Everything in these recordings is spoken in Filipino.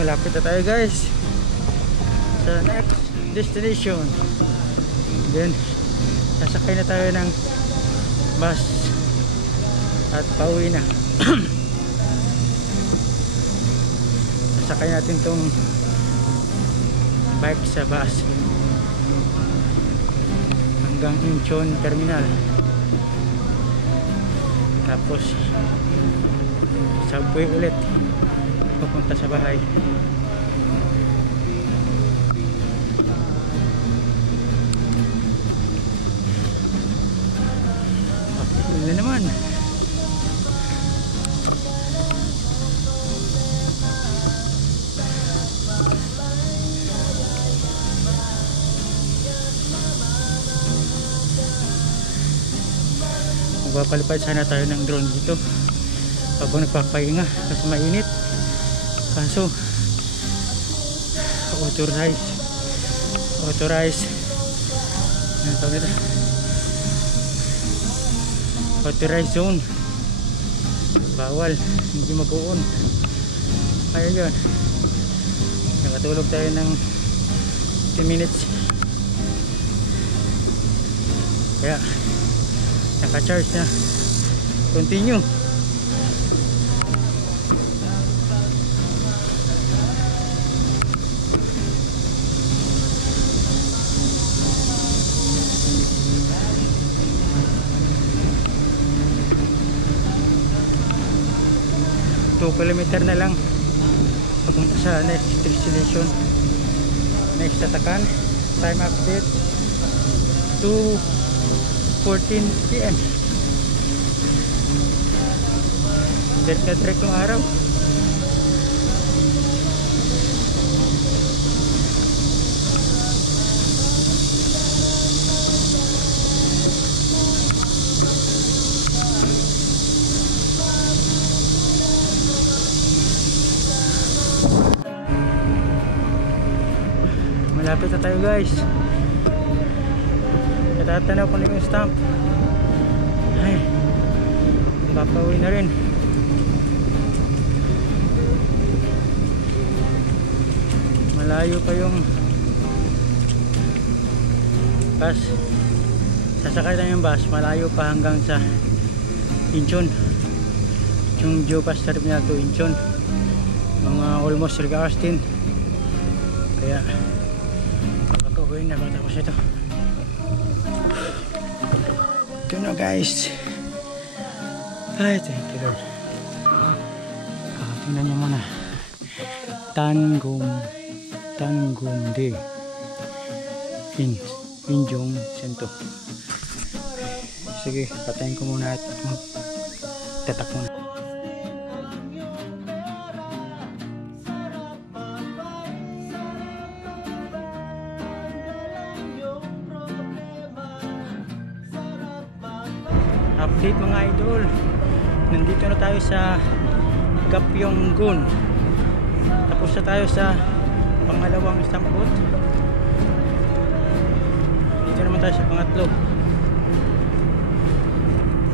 Malapit na tayo guys sa next destination. Then sasakay na tayo ng bus at pauwi na. Sasakay natin tong bike sa bus hanggang Incheon Terminal, tapos subway ulit papunta sa bahay. Pakit na naman. Magpapalipad sana tayo ng drone dito habang nagpapahinga kasi mainit. Kaso authorized zone, bawal, hindi mag-on. Ayun yun, nakatulog tayo ng 10 minutes kaya naka-charge na. Continue. 2 kilometer na lang papunta sa next destination, next Tatakan. Time update 2:14 PM. Direct ng araw. Malapit na tayo guys. Katatanaw ko na yung stamp. Ay, papauwi na rin. Malayo pa yung bus. Sasakay na yung bus, malayo pa hanggang sa Incheon, yung Geopass Terminal to Incheon, mga almost 3 hours din. Kaya makakauwi na matapos ito. Ito na guys. Ay, thank you Lord. Tingnan nyo muna. Tanggung-de Incheon Sento. Sige, patayin ko muna at magtatak muna. Update mga idol, nandito na tayo sa Gapyeonggun. Tapos na tayo sa pangalawang stampot. Dito naman tayo sa pangatlo.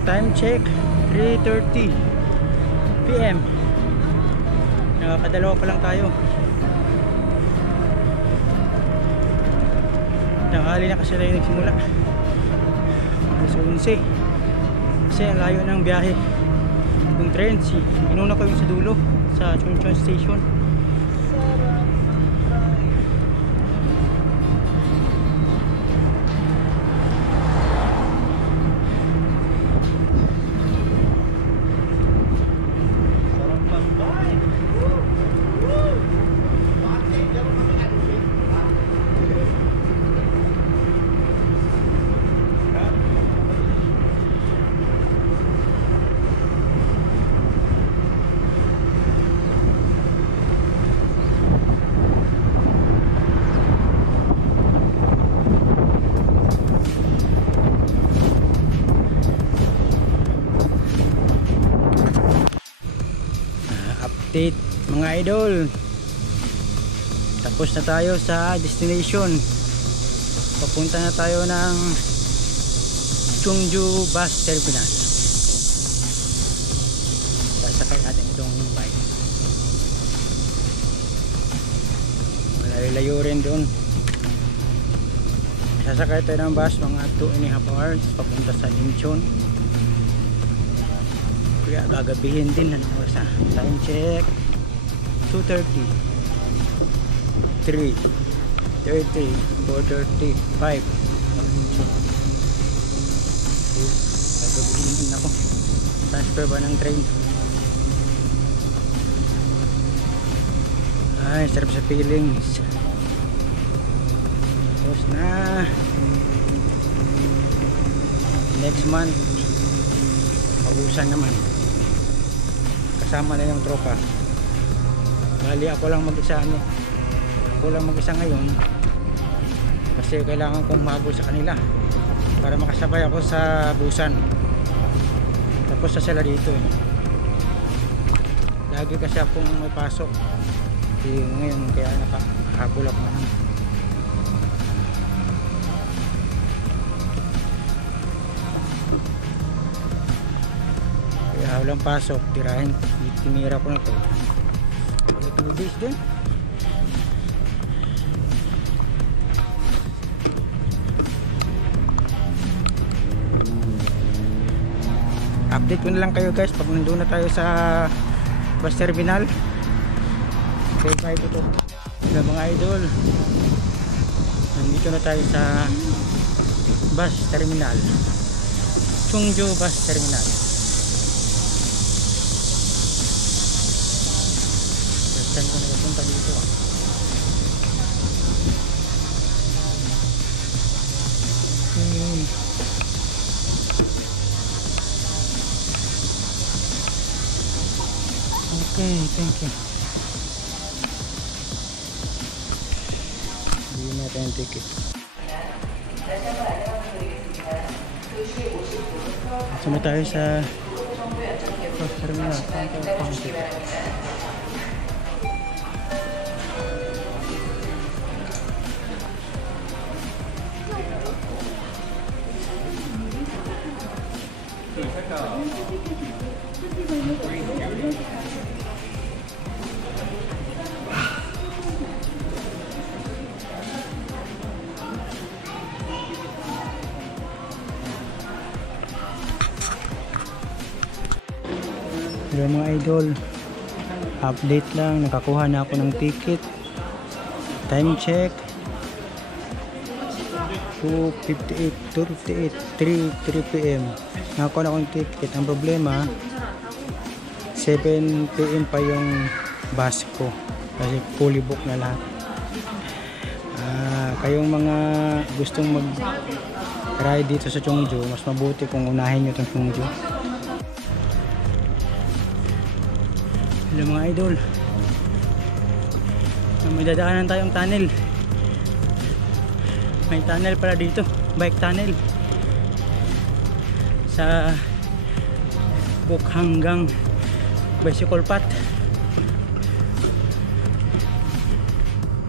Time check 3:30 PM. Nakakadalawa pa lang tayo. Tanghali na kasi tayo nagsimula. Alas 11. Kasi ang layo ng biyahe. Yung train, inuna ko yung sa dulo sa Chuncheon Station. mga idol, tapos na tayo sa destination. Papunta na tayo ng Cheongju Bus Terminal. Sasakay natin itong bike. Malayo rin doon. Sasakay tayo ng bus mga 2.5 hours papunta sa Incheon. Kaya gagabihin din. Anong oras na? Time check 2:30, 3:30, 4:30, 5. Gagabihin din ako. Transfer ba ng train? Ay, sarap sa feelings. Tapos na. Next month Abusan naman. Kasama na yung tropa. Bali ako lang mag-isa Ako lang mag-isa ngayon. Kasi kailangan kong mahabol sa kanila para makasabay ako sa Busan. Tapos sa sila dito Lagi kasi akong may pasok. Ngayon kaya nakahabol ako naman. Kaya walang pasok, tinira ko na to. 2 days din. Update ko na lang kayo guys pag nandun na tayo sa bus terminal. Okay, bye po to. Mga idol, nandito na tayo sa bus terminal, Cheongju Bus Terminal. First time ko nakapunta dito Okay, thank you. Hindi natin yung ticket. Sama tayo sa bus terminal. Hello mga idol, update lang, nakakuha na ako ng ticket. Time check 2:58, 3 PM. Nakakuha na akong ticket. Ang problema 7 PM pa yung bus ko kasi fully book na lahat. Kayong mga gustong mag ride dito sa Cheongju, mas mabuti kung unahin nyo itong Cheongju. Hello mga idol, may dadaanan tayong tunnel. May tunnel pala dito, bike tunnel sa Bukhanggang bicycle path.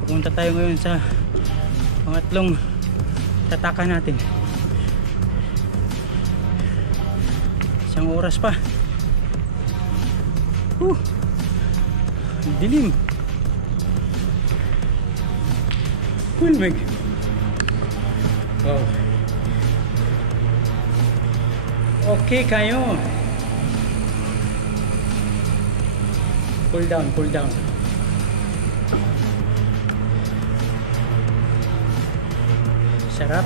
Pupunta tayo ngayon sa pangatlong tatakan natin. Isang oras pa. Dilim. Kulmig. Wow. Okay kayo. Pull down, pull down. Sarap.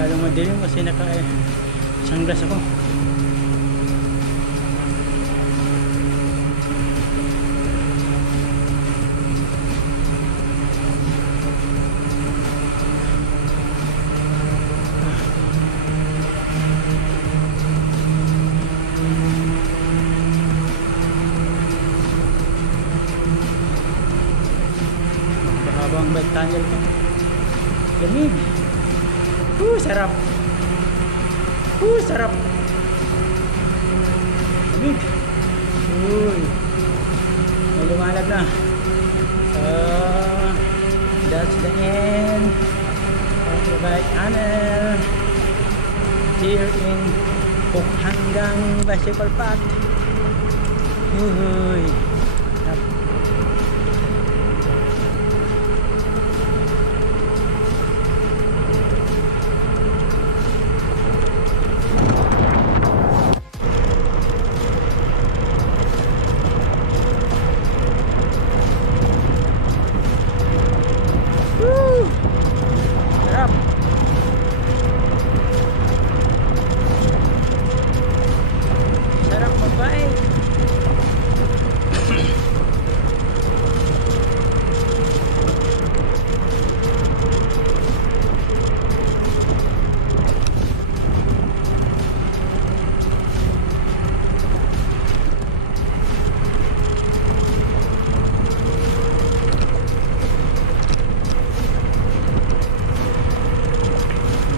Lalong madilim kasi sunglass ako. Mahabang bike tunnel ko. Lamig. Sarap. Sarap. here in Pukhanggang Bicycle Path. Uy.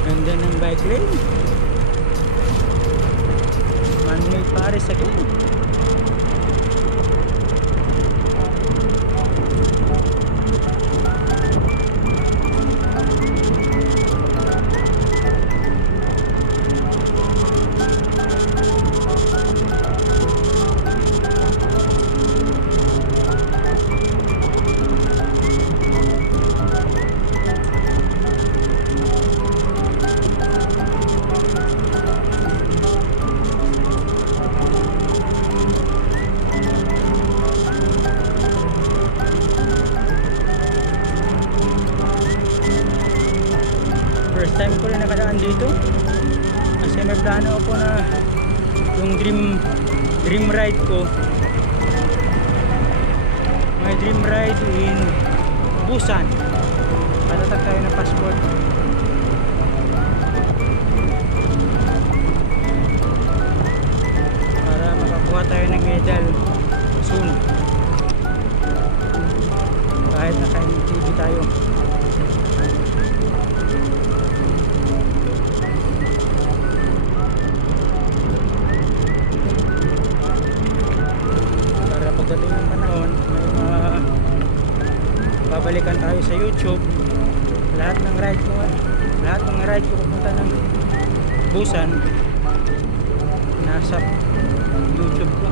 Ganda ng bike lane. Manway Paris again. First time ko rin nakadaan dito kasi may plano ako na yung dream ride ko, may dream ride in Busan. Patatag tayo ng passport para makakuha tayo ng medal soon, kahit naka-MTV tayo. Pagdating ng panahon, babalikan tayo sa YouTube. Lahat ng ride ko pupunta ng Busan nasa YouTube ko.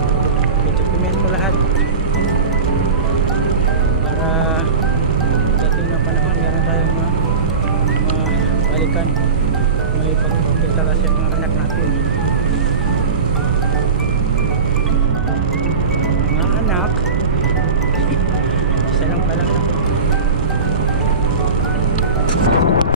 I-document ko lahat para pagdating ng panahon meron tayong balikan, may pagpapitala sa mga anak natin.